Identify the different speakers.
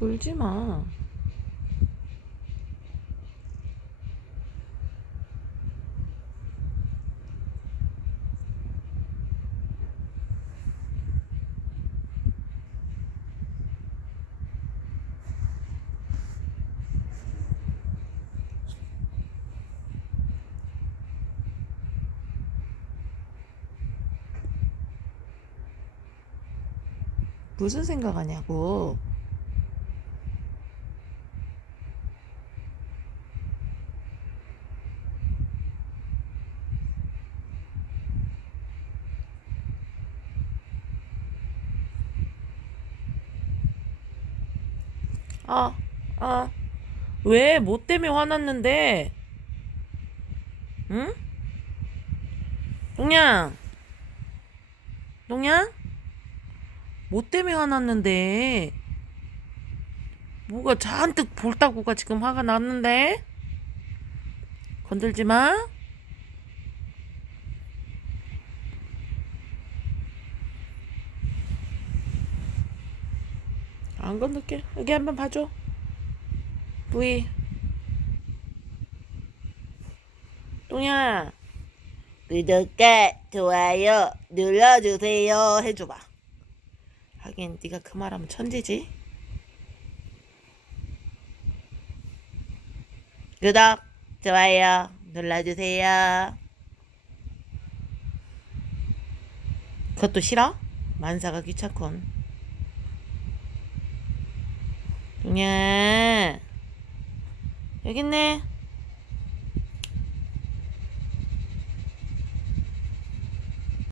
Speaker 1: 울지 마. 무슨 생각하냐고. 아, 아, 왜? 뭐 때문에 화났는데? 응? 동양, 동양? 뭐 때문에 화났는데? 뭐가 잔뜩 볼따구가 지금 화가 났는데? 건들지 마. 안 건들게. 여기 한번 봐줘. 부이. 똥야. 구독과 좋아요 눌러주세요. 해줘봐. 하긴 네가 그 말하면 천재지. 구독, 좋아요 눌러주세요. 그것도 싫어? 만사가 귀찮군. 동야 여기 있네.